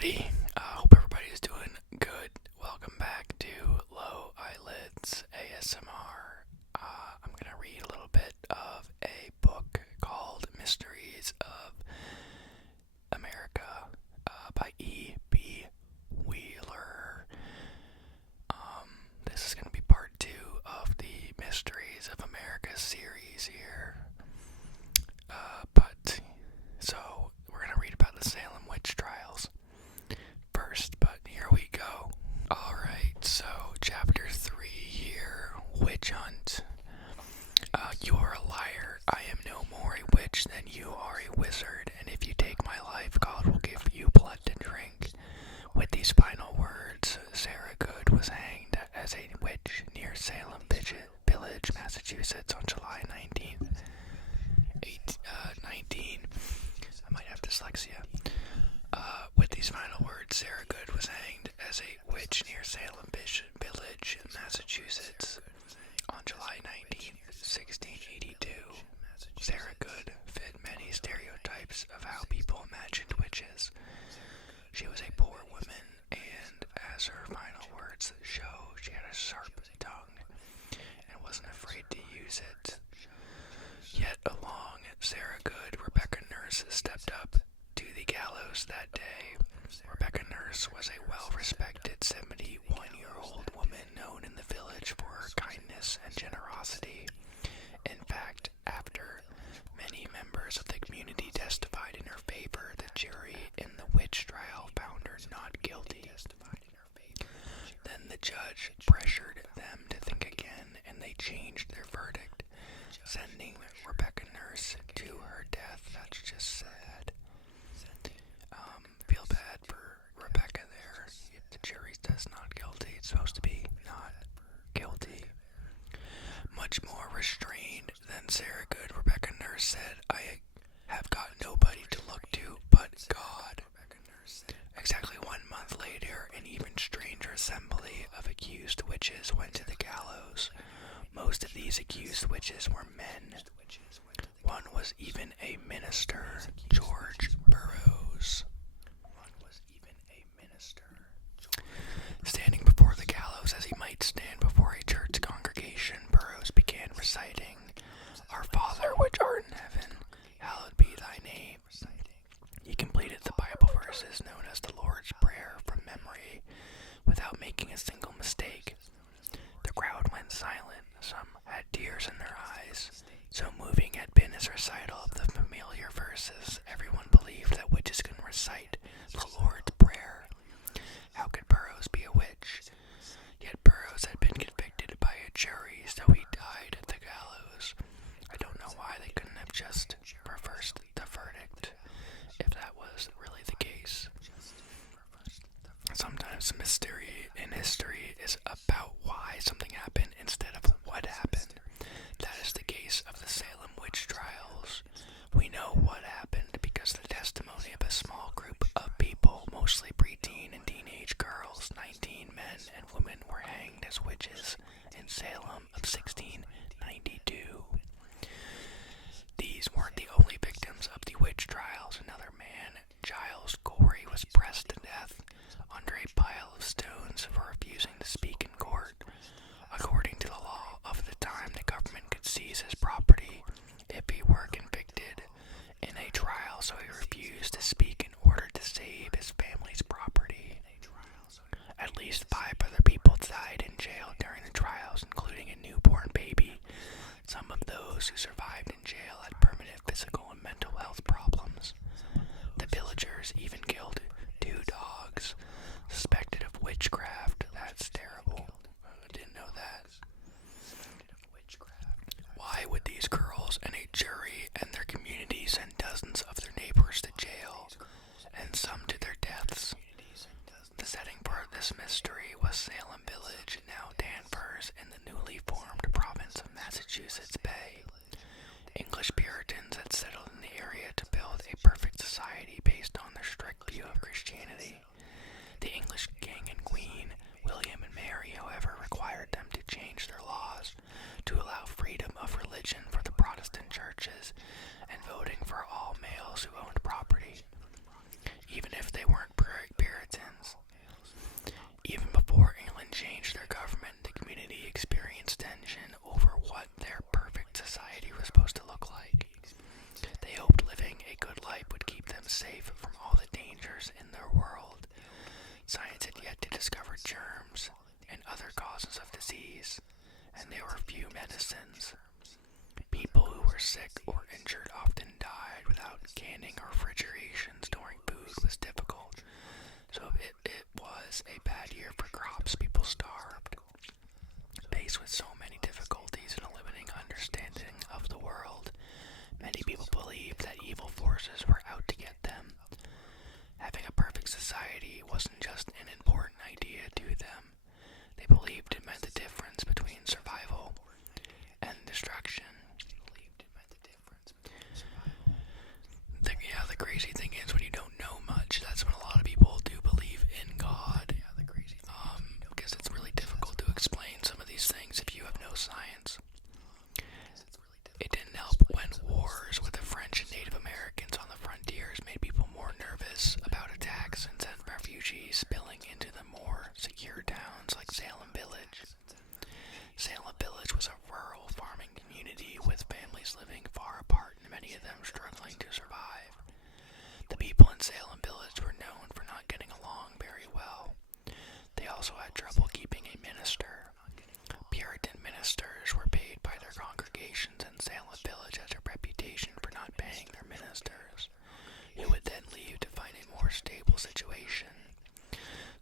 everybody. Hope everybody's doing good. Welcome back to Low Eyelids ASMR. I'm going to read a little bit of a book called Mysteries of America by E.B. Wheeler. This is going to be part 2 of the Mysteries of America series here. So we're going to read about the Salem witch trials first, but here we go. Alright, so chapter 3 here, Witch Hunt. You are a liar. I am no more a witch than you are a wizard, and if you take my life, God will give you blood to drink. With these final words, Sarah Good was hanged as a witch near Salem Village, Massachusetts on July 19th. I might have dyslexia. With these final words, Sarah Good was hanged as a witch near Salem Village, Massachusetts on July 19th, 1682. Sarah Good fit many stereotypes of how people imagined witches. She was a poor woman, and as her final words show, she had a sharp tongue and wasn't afraid to use it. Yet along Sarah Good, Rebecca Nurse stepped up to the gallows that day. Rebecca Nurse was a well-respected 71-year-old woman known in the village for her kindness and generosity. In fact, after many members of the community testified in her favor, the jury in the witch trial found her not guilty. Then the judge pressured them to think again, and they changed their verdict, sending Rebecca Nurse to her death. That's just sad. Feel bad for Rebecca there. If the jury says not guilty, it's supposed to be not guilty. Much more restrained than Sarah Good, Rebecca Nurse said, I have got nobody to look to but God. Exactly 1 month later, an even stranger assembly of accused witches went to the gallows. Most of these accused witches were men. One was even a minister, George Burroughs. Standing before the gallows as he might stand before a church congregation, Burroughs began reciting, Our Father which art in heaven, hallowed be thy name. He completed the Bible verses known as the Lord's Prayer from memory without making a single mistake. The crowd went silent. Some had tears in their eyes. So moving had been his recital of the familiar verses, everyone believed that witches can recite the Lord's Prayer. How could Burroughs be a witch? Yet Burroughs had been convicted by a jury, so he died at the gallows. I don't know why they couldn't have just reversed the verdict, if that was really the case. Sometimes the mystery in history is about why something happened instead of what happened. That is the case of the Salem witch trials. We know what happened because the testimony of a small group of people, mostly preteen and teenage girls, 19 men and women, were hanged as witches in Salem of 1692. These weren't the only victims of the witch trials. Another man, Giles Corey, was pressed to death under a pile of stones for refusing to speak in court. According to the law of the time, the government could seize his property if he were convicted in a trial, so he refused to speak in order to save his family's property. At least 5 other people died in jail during the trials, including a newborn baby. Some of those who survived in jail had permanent physical and mental health problems. The villagers even killed 2 dogs, suspected of witchcraft. That's terrible. I didn't know that. Why would these girls and a jury and their community send dozens of their neighbors to jail, and some to their deaths? The setting for this mystery was Salem Village, now Danvers, in the newly formed province of Massachusetts Bay. English Puritan dangers in their world. Science had yet to discover germs and other causes of disease, and there were few medicines. People who were sick or injured often died without canning or refrigeration. Storing food was difficult, so it was a bad year for crops. People starved. Faced with so many difficulties and a limiting understanding of the world, many people believed that evil forces were out to get them. Having a perfect society wasn't just an important idea to them. They believed it meant the difference between survival and destruction. The crazy thing is, when you don't know much, that's when a lot of people do believe in God. Because it's really difficult to explain some of these things if you have no science. It didn't help when wars with the French and Native Americans on the frontiers made people more nervous about attacks and sent refugees spilling into the more secure towns like Salem Village. Salem Village was a rural farming community with families living far apart and many of them struggling to survive. The people in Salem Village were known for not getting along very well. They also had trouble keeping a minister. Puritan ministers were paid by their congregations, and Salem Village had a reputation for not paying their ministers, who would then leave to find a more stable situation.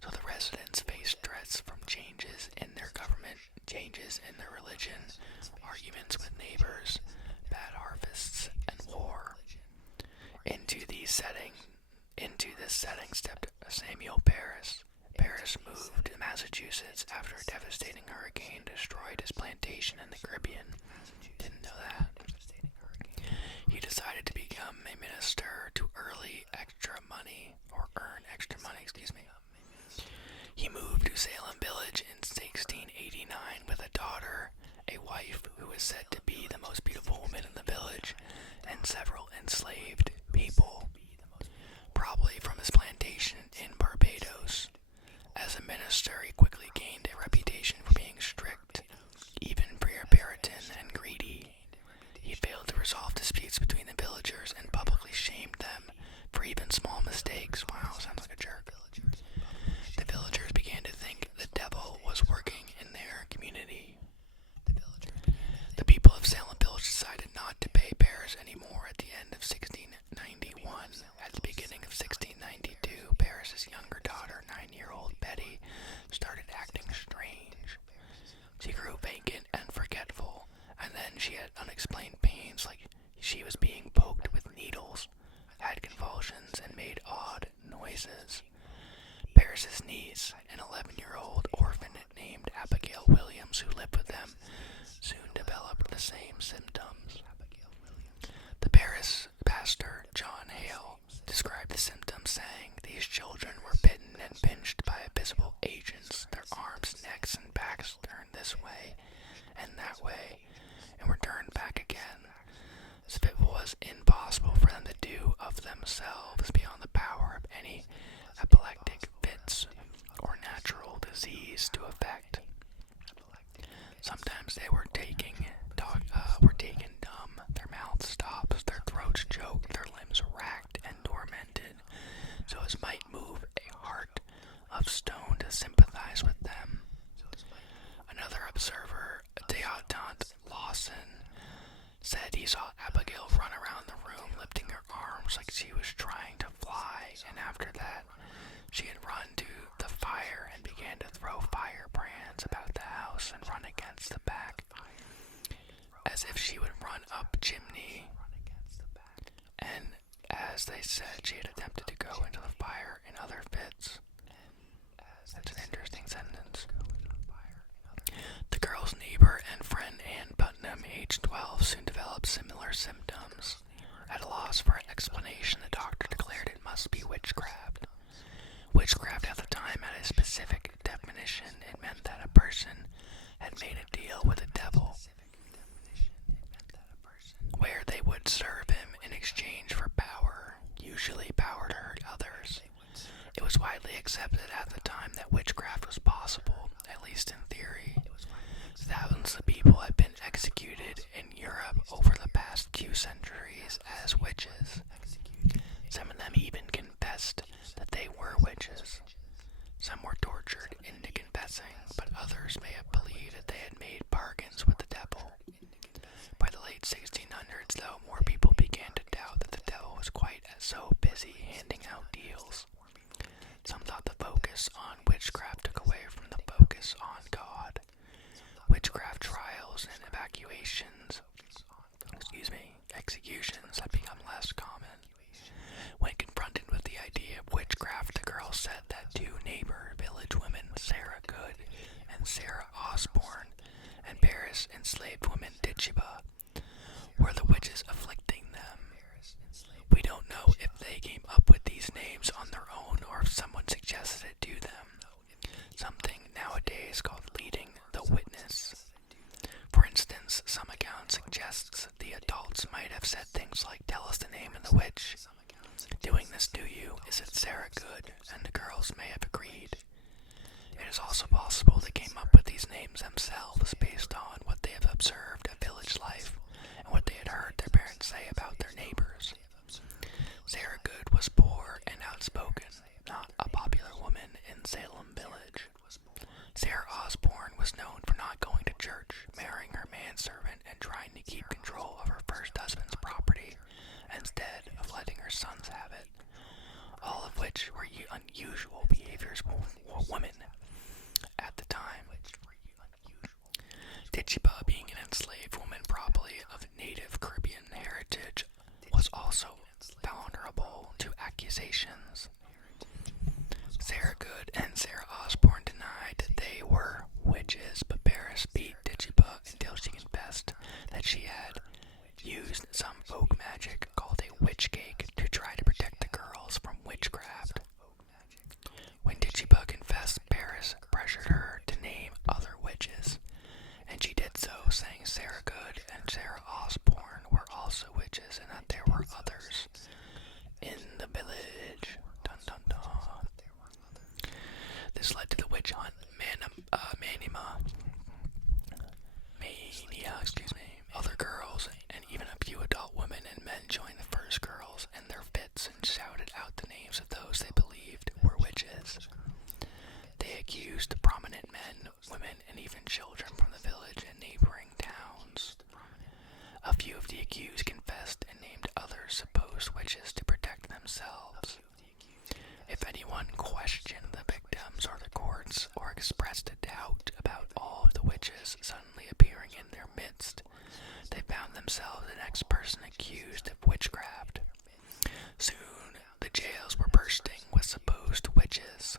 So the residents faced threats from changes in their government, changes in their religion, arguments with neighbors, bad harvests, and war. Into this setting stepped Samuel Parris. Parris moved to Massachusetts after a devastating hurricane destroyed his plantation in the Caribbean. Didn't know that. He decided to become a minister to earn extra money. He moved to Salem Village in 1689 with a daughter, a wife who is said to be the most beautiful woman in the village, and several enslaved people, probably from his plantation in Barbados. As a minister, he quickly gained a reputation for being strict, even Puritan and greedy. He failed to resolve disputes between the villagers and publicly shamed them for even small mistakes. Wow, sounds like a jerk. The villagers began to think the devil was working in their community. The people of Salem Village decided not to pay Parris anymore at the end of 1691. At the beginning of 1692, Parris's younger daughter, 9-year-old Betty, started acting strange. She grew vacant and forgetful, and then she had unexplained pains like she was being poked with needles, had convulsions, and made odd noises. Parris's niece, an 11-year-old orphan named Abigail Williams, who lived with them, soon developed the same symptoms. The Parris pastor, John Hale, described the symptoms, saying, "These children were bitten and pinched by invisible agents. Their arms, necks, and backs turned this way and that way, and were turned back again, as if it was impossible for them to do of themselves beyond the power of any epileptic fits or natural disease to affect. Sometimes they were taken dumb, their mouths stopped, their throats choked, their limbs racked and tormented, so as might move a heart of stone to sympathize with them." Another observer, Deodat Lawson, said he saw Abigail run around the room lifting her arms like she was trying to fly, and after that she had run to the fire and began to throw firebrands about the house and run against the back, as if she would run up chimney. And as they said, she had attempted to go into the fire in other fits. That's an interesting sentence. The girl's neighbor and friend Ann Putnam, aged 12, soon developed similar symptoms. At a loss for an explanation, the doctor declared it must be witchcraft. Witchcraft at the time had a specific definition. It meant that a person had made a deal with the devil, where they would serve him in exchange for power, usually power to hurt others. It was widely accepted at the time that witchcraft was possible, at least in theory. Thousands of people have been executed in Europe over the past few centuries as witches. Some of them even confessed that enslaved woman Tituba were the witches afflicting them. We don't know if they came up with these names on their own or if someone suggested it to them, something nowadays called leading the witness. For instance, some account suggests the adults might have said things like, "Tell us the name of the witch doing this to you. Is it Sarah Good?" And the girls may have agreed. It is also possible they came up with these names themselves based on what they have observed of village life and what they had heard their parents say about their neighbors. Sarah Good was poor and outspoken, not a popular woman in Salem village. Sarah Osborne was known for not going to church, marrying her manservant, and trying to keep control of her first husband's property instead of letting her sons have it, all of which were unusual behaviors for women at the time. Tituba, being an enslaved woman probably of native Caribbean heritage, was also vulnerable to accusations. Sarah Good and Sarah Osborne denied that they were witches, but Paris beat Tituba until she confessed that she had used some folk magic called a witch cake to try to protect the girls from witchcraft. When Tituba confessed, Paris pressured her to name other witches, and she did so, saying Sarah Good and Sarah Osborne were also witches and that there were others in the village. Dun dun dun. This led to the witch hunt, mania. Other girls and even a few adult women and men joined the first girls in their fits and shouted out the names of those they believed were witches. They accused prominent men, women, and even children from the village and neighboring towns. A few of the accused confessed and named others supposed witches to protect themselves. If anyone questioned the victims or the courts or expressed a doubt about all of the witches suddenly appearing in their midst, they found themselves the next person accused of witchcraft. Soon, the jails were bursting with supposed witches.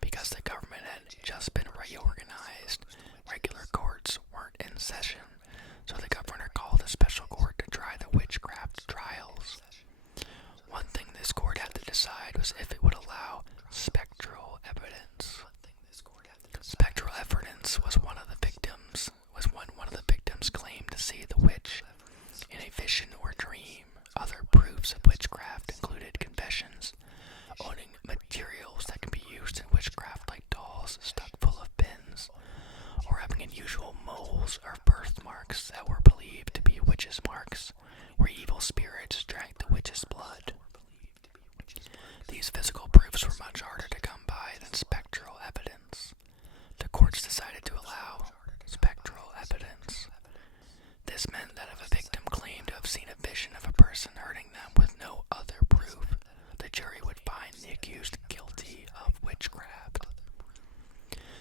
Because the government had just been reorganized, regular courts weren't in session, so the governor called a special court to try the witchcraft trials. One thing this court had to decide was if it would allow spectral evidence. Spectral evidence was one of the victims claimed to see the witch in a vision or dream. Other proofs of witchcraft included confessions, owning materials that can be used in witchcraft like dolls stuck full of pins, or having unusual moles or birthmarks that were believed to be witches' marks, where evil spirits drank the witch's blood. These physical proofs were much harder to come by than spectral evidence. The courts decided to allow spectral evidence. This meant that if a victim claimed to have seen a vision of a person hurting them with no other proof, the jury would find the accused guilty of witchcraft.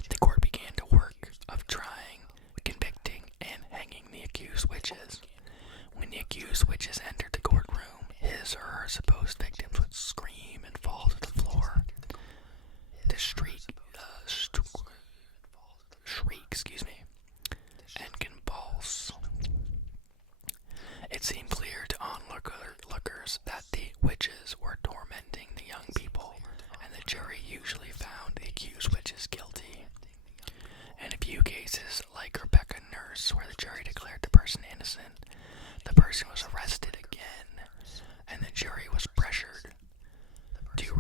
The court began the work of trying, convicting, and hanging the accused witches. When the accused witches entered the courtroom, his or her supposed victims would scream and fall to the floor. To shriek, and convulse. It seemed clear to onlookers that the witches were tormenting the young people, and the jury usually found the accused witches guilty. In a few cases, like Rebecca Nurse, where the jury declared the person innocent, the person was arrested again, and the jury was pressured to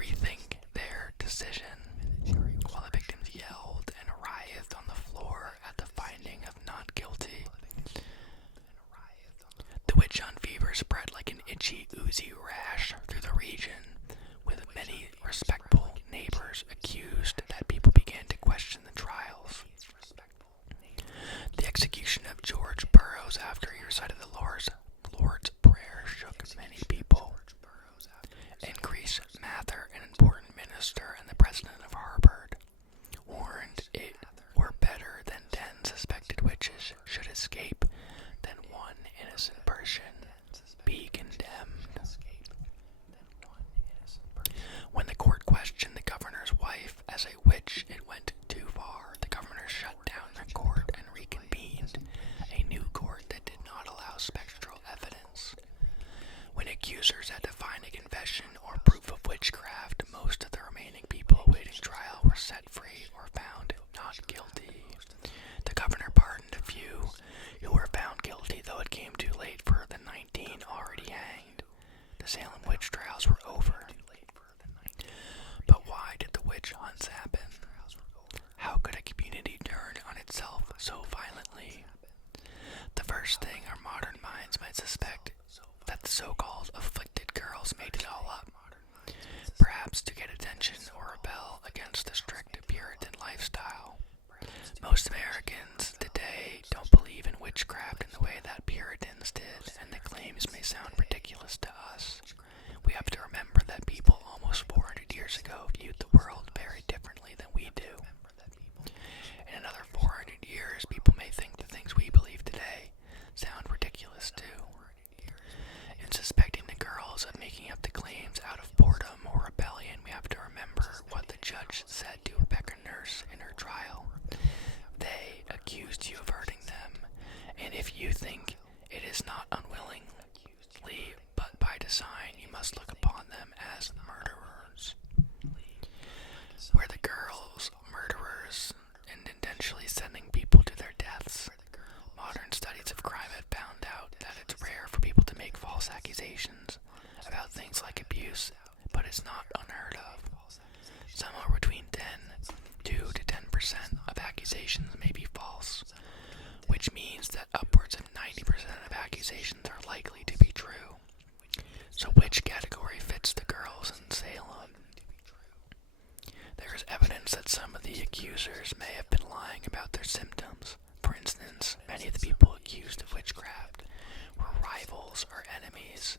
not guilty. The governor pardoned a few who were found guilty, though it came too late for the 19 already hanged. The Salem witch trials were over. But why did the witch hunts happen? How could a community turn on itself so violently? The first thing our modern minds might suspect that the so-called afflicted girls made it all up, perhaps to get attention or rebel against the strict Puritan lifestyle. Most Americans today don't believe in witchcraft in the way that Puritans did, and the claims may sound ridiculous to us. We have to remember that people almost 400 years ago viewed the world very differently than we do. In another 400 years, people may think the things we believe today sound ridiculous too. In suspecting the girls of making up the claims out of boredom or rebellion, we have to remember what the judge said to Rebecca Nurse in her trial. They accused you of hurting them, and if you think it is not unwillingly, but by design, you must look upon them as murderers. Were the girls murderers and intentionally sending people to their deaths? Modern studies of crime have found out that it's rare for people to make false accusations about things like abuse, but it's not unheard of. Somewhere between 2 to 10% of accusations may be false, which means that upwards of 90% of accusations are likely to be true. So which category fits the girls in Salem? There is evidence that some of the accusers may have been lying about their symptoms. For instance, many of the people accused of witchcraft were rivals or enemies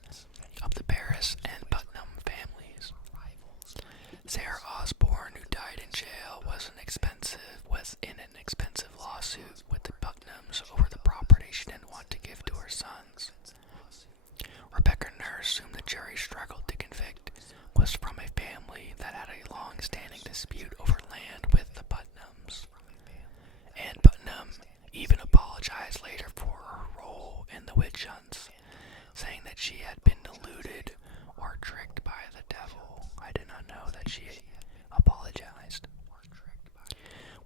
of the Paris and Putnam families. Sarah Osborne, who died in jail, was in an expensive lawsuit with the Putnams over the property she didn't want to give to her sons. Rebecca Nurse, whom the jury struggled to convict, was from a family that had a long-standing dispute over land with the Putnams. Anne Putnam even apologized later for her role in the witch hunts, saying that she had been deluded or tricked by the devil. I did not know that she apologized.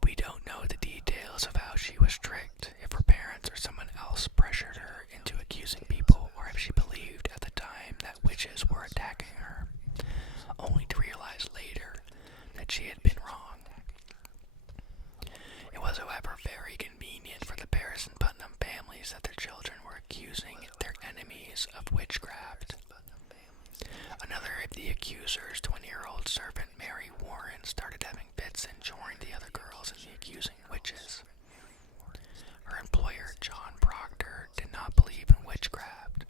We don't know the details of how she was tricked, if her parents or someone else pressured her into accusing people, or if she believed at the time that witches were attacking her, only to realize later that she had been wrong. It was, however, very convenient for the Paris and Putnam families that their children were accusing their enemies of witchcraft. Another of the accusers, 20-year-old servant Mary Warren, started having fits and joined the other girls in the accusing witches. Her employer, John Proctor, did not believe in witchcraft.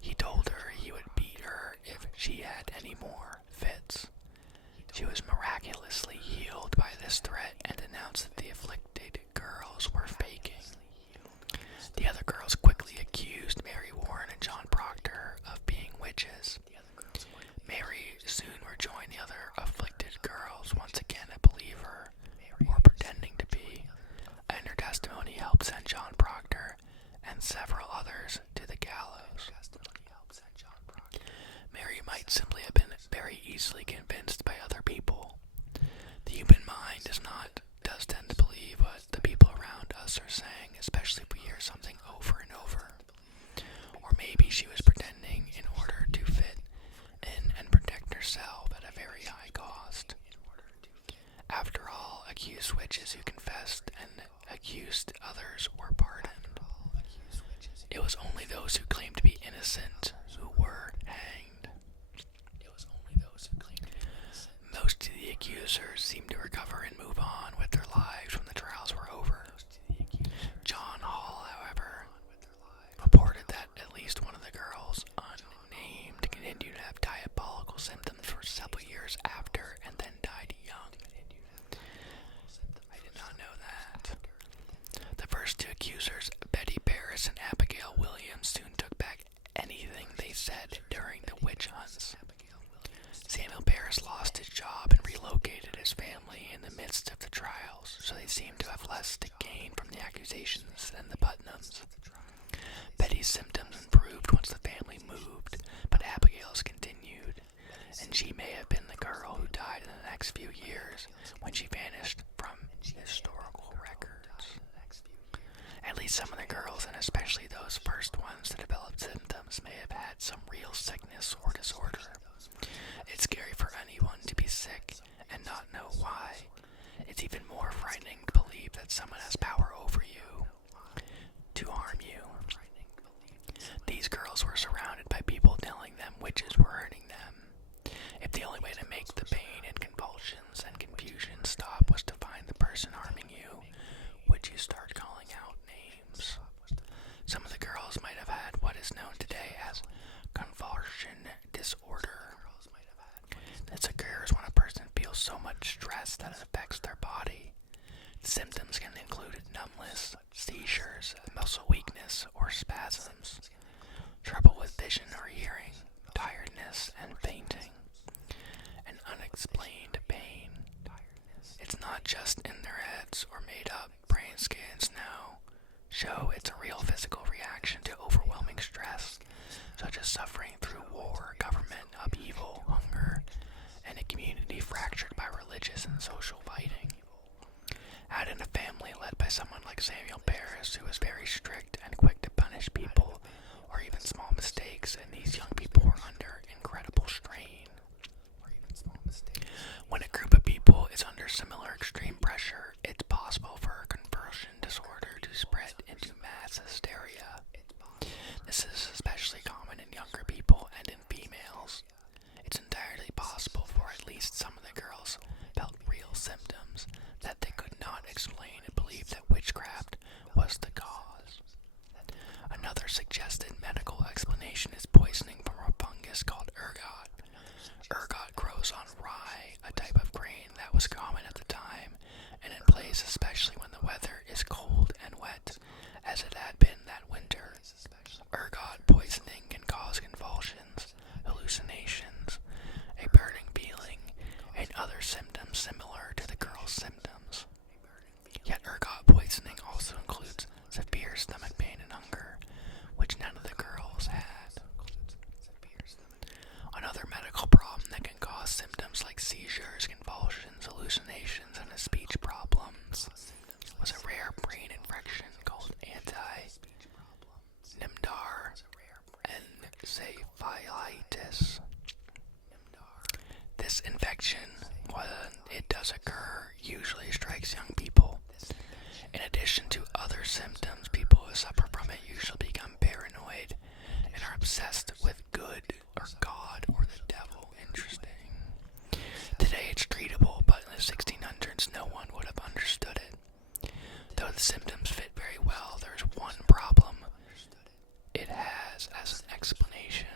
He told her he would beat her if she had any more fits. She was miraculously healed by this threat and announced that the afflicted girls were faking. The other girls quickly accused Mary Warren and John Proctor of being witches. Mary soon rejoined the other afflicted girls, once again a believer, or pretending to be, and her testimony helped send John Proctor and several others to the gallows. Mary might simply have been very easily convinced by other people. The human mind does tend to believe what the people around us are saying, especially if we hear something over and over. Or maybe she was pretending in order to fit in and protect herself at a very high cost. After all, accused witches who confessed and accused others were pardoned. It was only those who claimed to be innocent who were hanged. Most of the accusers seemed to recover and move on with their lives when the trials were over. John Hall, however, reported that at least one of the girls, unnamed, continued to have diabolical symptoms for several years after and then died young. I did not know that. The first two accusers, Betty Paris and Abigail Williams, soon took back anything they said during the witch hunts. Samuel Paris lost his job and relocated his family in the midst of the trials, so they seemed to have less to gain from the accusations than the Putnams. Betty's symptoms improved once the family moved, but Abigail's continued, and she may have been the girl who died in the next few years when she vanished from least some of the girls, and especially those first ones to develop symptoms, may have had some real sickness or disorder. It's scary for anyone to be sick and not know why. It's even more frightening to believe that someone has power over you to harm you. These girls were surrounded by people telling them witches were hurting them. If the only way to make the pain and convulsions and confusion stop was to find the person harming you, would you start calling out names? Some of the girls might have had what is known today as convulsion disorder. This occurs when a person feels so much stress that it affects their body. The symptoms can include numbness, seizures, muscle weakness, or spasms, trouble with vision or hearing, tiredness, and fainting, and unexplained pain. It's not just in their heads or made up. Brain scans now show it's a real physical reaction to overwhelming stress, such as suffering through war, government upheaval, hunger, and a community fractured by religious and social fighting. Add in a family led by someone like Samuel Paris, who was very strict and quick to punish people or even small mistakes, and these young people were under incredible strain. When a group of people is under similar extreme pressure, it's possible for a conversion disorder to spread into mass hysteria. This is especially common in younger people and in females. It's entirely possible for at least some of the girls felt real symptoms that they could not explain and believed that witchcraft was the cause. Another suggested medical explanation is poisoning from a fungus called ergot. Ergot grows on rye, a type of grain that was common at the time and in place especially when the weather is cold and wet, as it had been that winter. Ergot poisoning can cause convulsions, hallucinations, a burning feeling, and other symptoms similar to the girl's symptoms. Yet ergot poisoning also includes severe stomach pain and hunger, which none of the girls had. Another medical problem that can cause symptoms like seizures, convulsions, hallucinations, and speech problems was a rare brain infection called anti-nimdar encephalitis. This infection, when it does occur, usually strikes young people. In addition to other symptoms, people who suffer from it usually become paranoid and are obsessed with good or God or the devil. Interesting. Today it's treatable, but in the 1600s no one would have understood it. Though the symptoms fit very well, there's one problem it has as an explanation.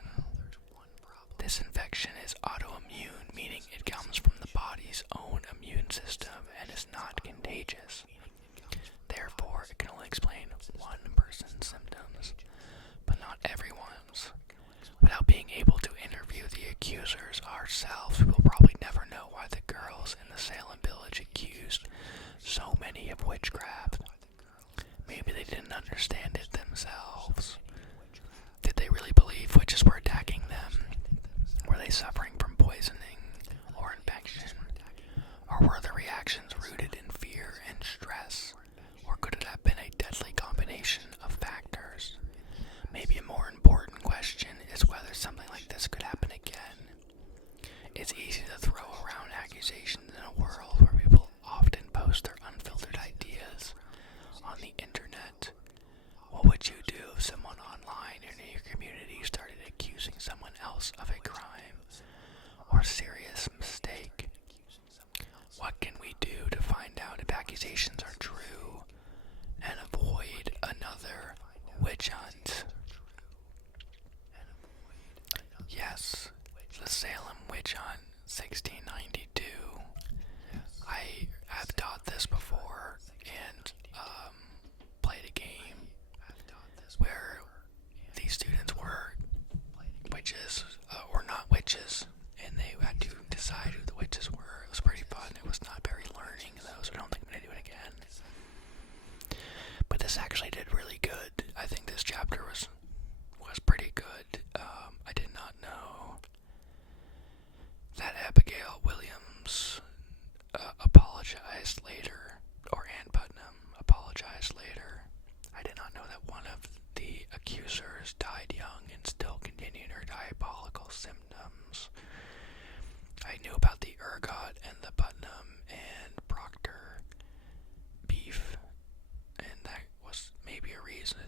This infection is autoimmune, meaning it comes from the body's own immune system and is not contagious. Therefore, it can only explain one person's symptoms, but not everyone's. Without being able to interview the accusers ourselves, we will probably never know why the girls in the Salem village accused so many of witchcraft. Maybe they didn't understand it themselves. Did they really believe witches were attacking them? Were they suffering from poisoning or infection? Or were the reactions rooted in fear and stress? Or could it have been a deadly combination of factors? Maybe a more important question is whether something like this could happen again. It's easy to throw around accusations in a world where people often post their unfiltered ideas on the internet. What would you do if someone online in your community started accusing someone else of a crime or serious mistake? What can Rose died young and still continued her diabolical symptoms. I knew about the ergot and the Putnam and Proctor beef, and that was maybe a reason.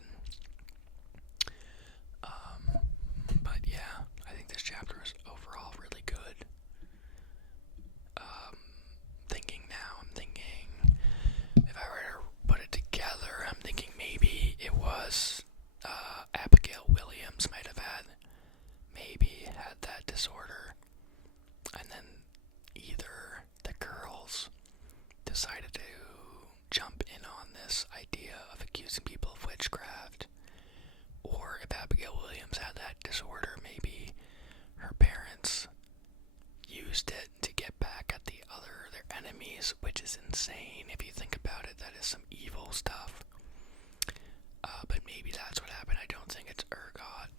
But yeah, I think this chapter is overall really good. I'm thinking, if I were to put it together, I'm thinking maybe it was Abigail Williams might have maybe had that disorder, and then either the girls decided to jump in on this idea of accusing people of witchcraft, or if Abigail Williams had that disorder, maybe her parents used it to get back at their enemies, which is insane. If you think about it, that is some evil stuff. But maybe that's what happened. I don't think it's ergot.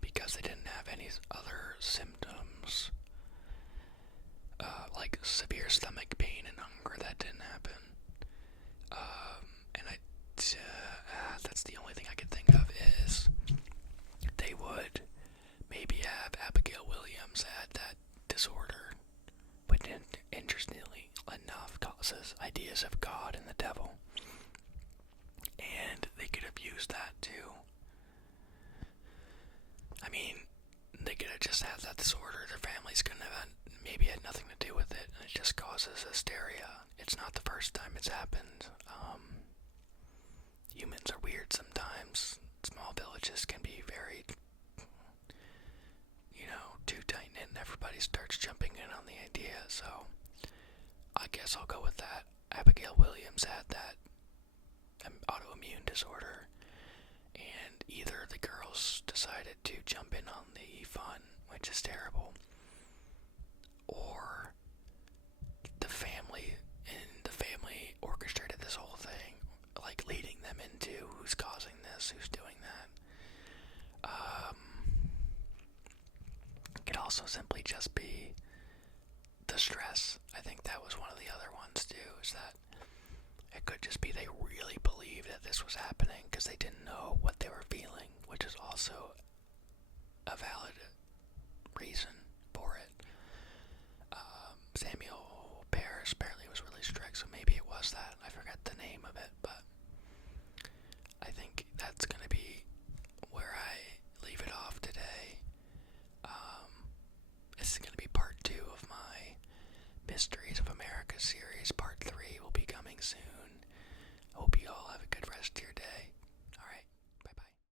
Because they didn't have any other symptoms. Like severe stomach pain and hunger, that didn't happen. That's the only thing I could think of is they would maybe have Abigail Williams had that disorder, but interestingly enough causes ideas of God and the devil. And they could have used that too. I mean, they could have just had that disorder. Their families couldn't have maybe had nothing to do with it, and it just causes hysteria. It's not the first time it's happened. Humans are weird sometimes. Small villages can be very, too tight-knit, and everybody starts jumping in on the idea, so I guess I'll go with that. Abigail Williams had that autoimmune disorder, and either the girls decided to jump in on the fun, which is terrible, or the family orchestrated this whole thing, like leading them into who's causing this, who's doing that. It could also simply just be the stress. I think that was one of the other ones too, is that it could just be they really believed that this was happening because they didn't know what they were feeling, which is also a valid reason for it. Samuel Parrish apparently was really strict, so maybe it was that. I forgot the name of it, but I think that's going to be where I leave it off today. This is going to be part 2 of my Mysteries of America series. Part 3